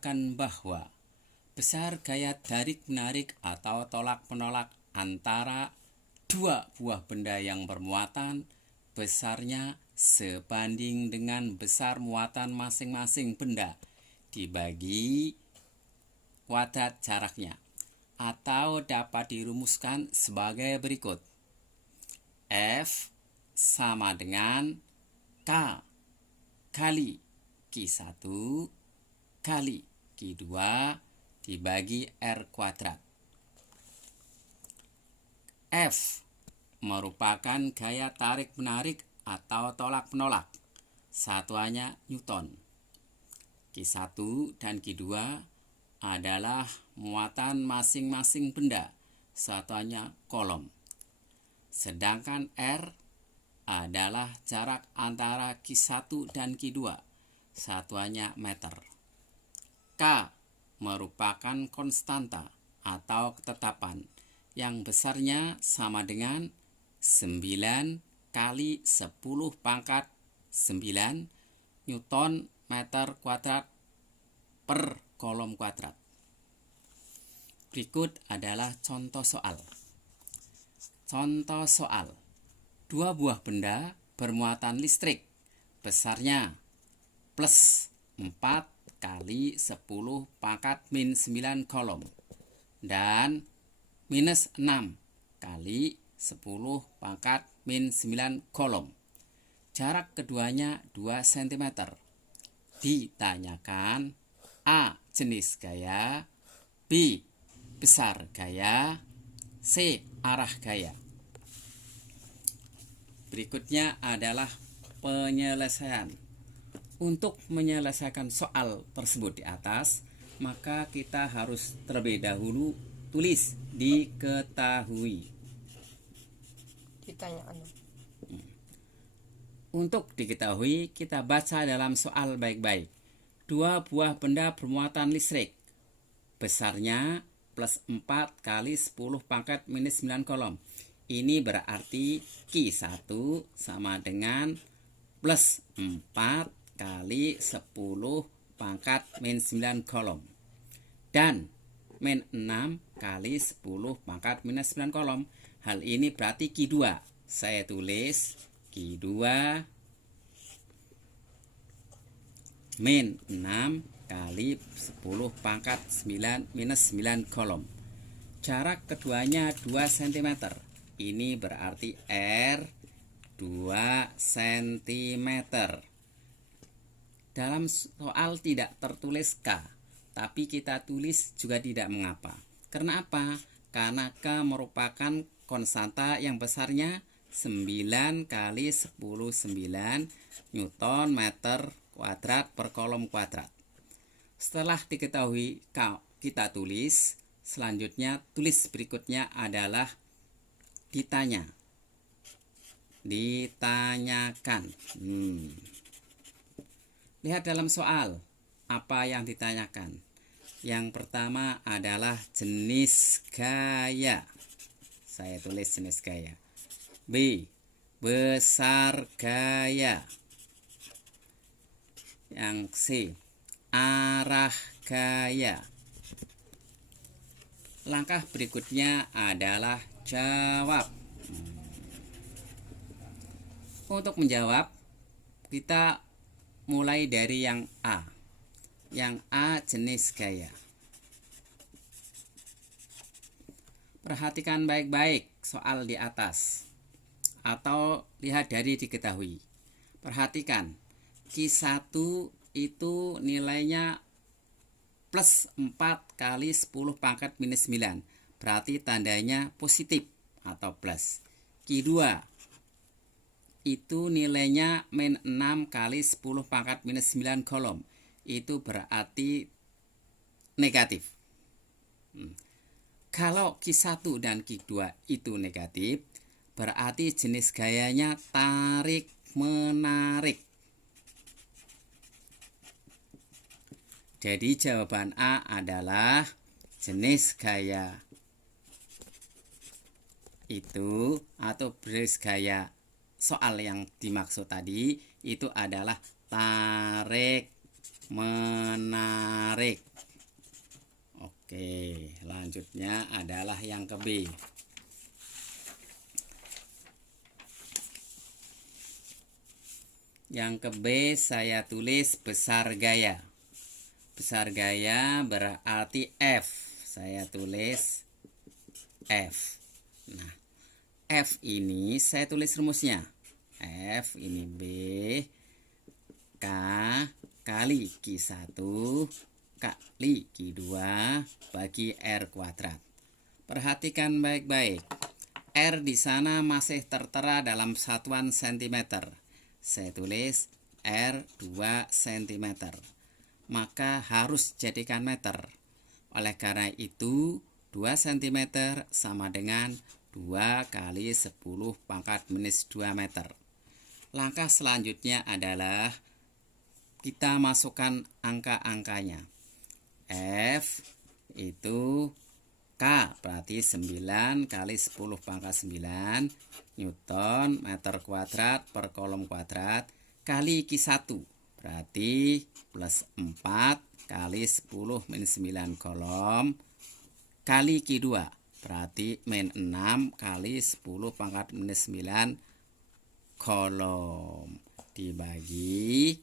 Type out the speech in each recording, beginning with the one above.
menyatakan bahwa besar gaya tarik-menarik atau tolak-menolak antara dua buah benda yang bermuatan besarnya sebanding dengan besar muatan masing-masing benda dibagi kuadrat jaraknya, atau dapat dirumuskan sebagai berikut. F sama dengan K kali Q1 kali Q2 dibagi R kuadrat. F merupakan gaya tarik-menarik atau tolak-menolak, satuannya Newton. Q1 dan Q2 adalah muatan masing-masing benda, satuannya Coulomb. Sedangkan R adalah jarak antara Q1 dan Q2, satuannya meter. K merupakan konstanta atau ketetapan yang besarnya sama dengan 9 kali 10 pangkat 9 Newton meter kuadrat per kolom kuadrat. Berikut adalah contoh soal. Contoh soal. Dua buah benda bermuatan listrik besarnya plus 4 kali 10 pangkat min 9 kolom dan minus 6 kali 10 pangkat min 9 kolom. Jarak keduanya 2 cm. Ditanyakan A. Jenis gaya, B. Besar gaya, C. Arah gaya. Berikutnya adalah penyelesaian. Untuk menyelesaikan soal tersebut di atas, maka kita harus terlebih dahulu tulis diketahui. Ditanyakan. Untuk diketahui, kita baca dalam soal baik-baik. Dua buah benda bermuatan listrik besarnya plus 4 kali 10 pangkat minus 9 kolom. Ini berarti Q1 sama dengan plus 4 kali 10 pangkat min 9 kolom. Dan min 6 kali 10 pangkat minus 9 kolom. Hal ini berarti Q2. Saya tulis Q2 min 6 kali 10 pangkat 9 minus 9 kolom. Jarak keduanya 2 cm. Ini berarti R 2 cm. Dalam soal tidak tertulis K, tapi kita tulis juga tidak mengapa. Karena apa? Karena K merupakan konstanta yang besarnya 9 kali 10 9 Newton meter kuadrat per kolom kuadrat. Setelah diketahui K, kita tulis. Selanjutnya tulis berikutnya adalah ditanya. Ditanyakan. Lihat dalam soal apa yang ditanyakan. Yang pertama adalah jenis gaya. Saya tulis jenis gaya. B. Besar gaya. Yang C. Arah gaya. Langkah berikutnya adalah jawab. Untuk menjawab, kita mulai dari yang A. Yang A jenis gaya. Perhatikan baik-baik soal di atas. Atau lihat dari diketahui. Perhatikan, Q1 itu nilainya plus 4 kali 10 pangkat minus 9. Berarti tandanya positif atau plus. Q2 itu nilainya min 6 kali 10 pangkat minus 9 kolom. Itu berarti negatif. Kalau Q1 dan Q2 itu negatif, berarti jenis gayanya tarik-menarik. Jadi jawaban A adalah jenis gaya itu atau jenis gaya soal yang dimaksud tadi itu adalah tarik menarik. Oke, lanjutnya adalah yang ke B. Yang ke B saya tulis besar gaya. Besar gaya berarti F. Saya tulis F. Nah, F ini saya tulis rumusnya. F ini B K kali Q1 kali Q2 bagi R kuadrat. Perhatikan baik-baik. R di sana masih tertera dalam satuan cm. Saya tulis R 2 cm. Maka harus jadikan meter. Oleh karena itu 2 cm sama dengan 2 kali 10 pangkat minus 2 meter. Langkah selanjutnya adalah kita masukkan angka-angkanya. F itu K berarti 9 kali 10 pangkat 9 Newton meter kuadrat per kolom kuadrat kali Q1 berarti plus 4 kali 10 minus 9 kolom kali Q2 berarti min 6 kali 10 pangkat minus 9 kolom dibagi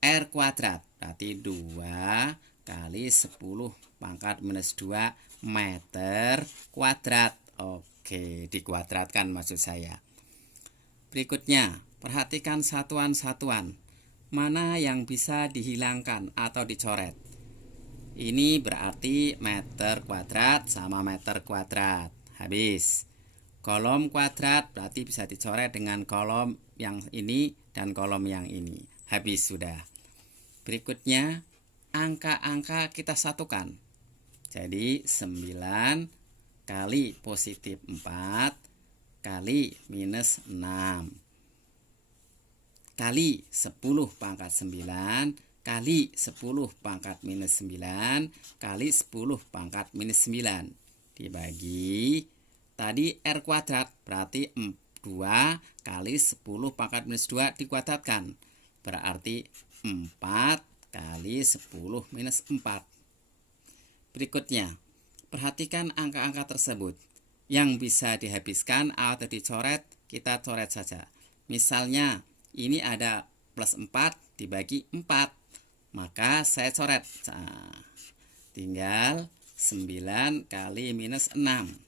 R kuadrat berarti 2 kali 10 pangkat minus 2 meter kuadrat. Oke, dikuadratkan maksud saya. Berikutnya, perhatikan satuan-satuan. Mana yang bisa dihilangkan atau dicoret? Ini berarti meter kuadrat sama meter kuadrat. Habis. Kolom kuadrat berarti bisa dicoret dengan kolom yang ini dan kolom yang ini. Habis sudah. Berikutnya, angka-angka kita satukan. Jadi 9 kali positif 4 kali minus 6 kali 10 pangkat 9 kali 10 pangkat minus 9 kali 10 pangkat minus 9 dibagi tadi R kuadrat berarti 2 kali 10 pangkat minus 2 dikuadratkan berarti 4 kali 10 minus 4. Berikutnya, perhatikan angka-angka tersebut. Yang bisa dihabiskan atau dicoret, kita coret saja. Misalnya, ini ada plus 4 dibagi 4. Maka saya coret. Nah, tinggal 9 kali minus 6.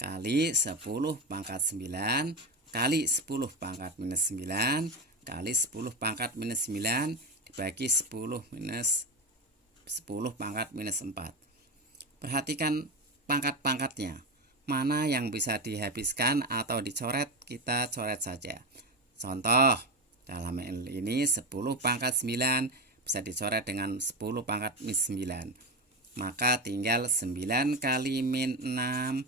Kali 10 pangkat 9 kali 10 pangkat minus 9 kali 10 pangkat minus 9 dibagi 10 minus 10 pangkat minus 4. Perhatikan pangkat-pangkatnya. Mana yang bisa dihabiskan atau dicoret, kita coret saja. Contoh, dalam ini 10 pangkat 9 bisa dicoret dengan 10 pangkat minus 9. Maka tinggal 9 kali min 6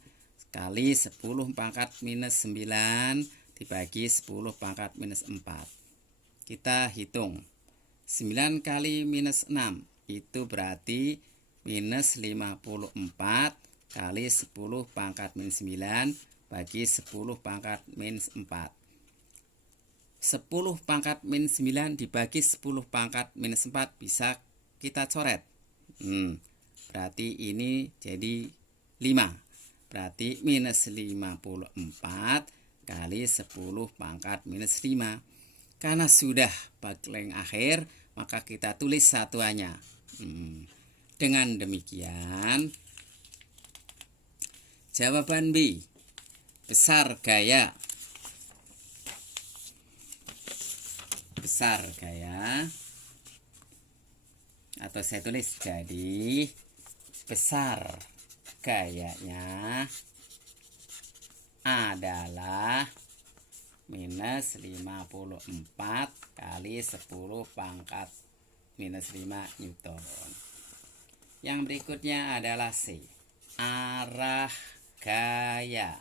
kali 10 pangkat minus 9 dibagi 10 pangkat minus 4. Kita hitung 9 kali minus 6 itu berarti minus 54 kali 10 pangkat minus 9 bagi 10 pangkat minus 4. 10 pangkat minus 9 dibagi 10 pangkat minus 4 bisa kita coret. Berarti ini jadi 5. Berarti minus 54 kali 10 pangkat minus 5. Karena sudah paling akhir, maka kita tulis satuannya. Dengan demikian, jawaban B, besar gaya. Besar gaya, atau saya tulis jadi besar gayanya adalah minus 54 kali 10 pangkat minus 5 Newton. Yang berikutnya adalah C, arah gaya.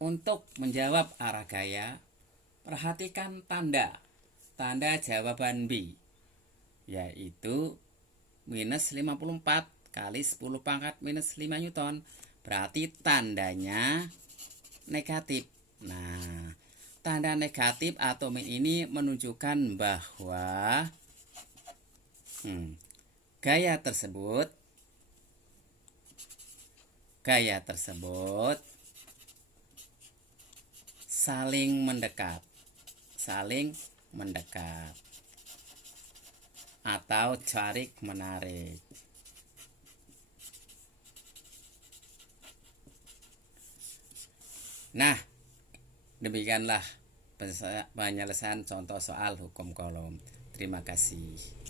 Untuk menjawab arah gaya, perhatikan tanda jawaban B, yaitu minus 54 kali 10 pangkat minus 5 Newton. Berarti tandanya negatif. Nah, Tanda negatif atau min ini menunjukkan bahwa gaya tersebut saling mendekat atau tarik menarik. Nah, demikianlah penyelesaian contoh soal hukum kolom. Terima kasih.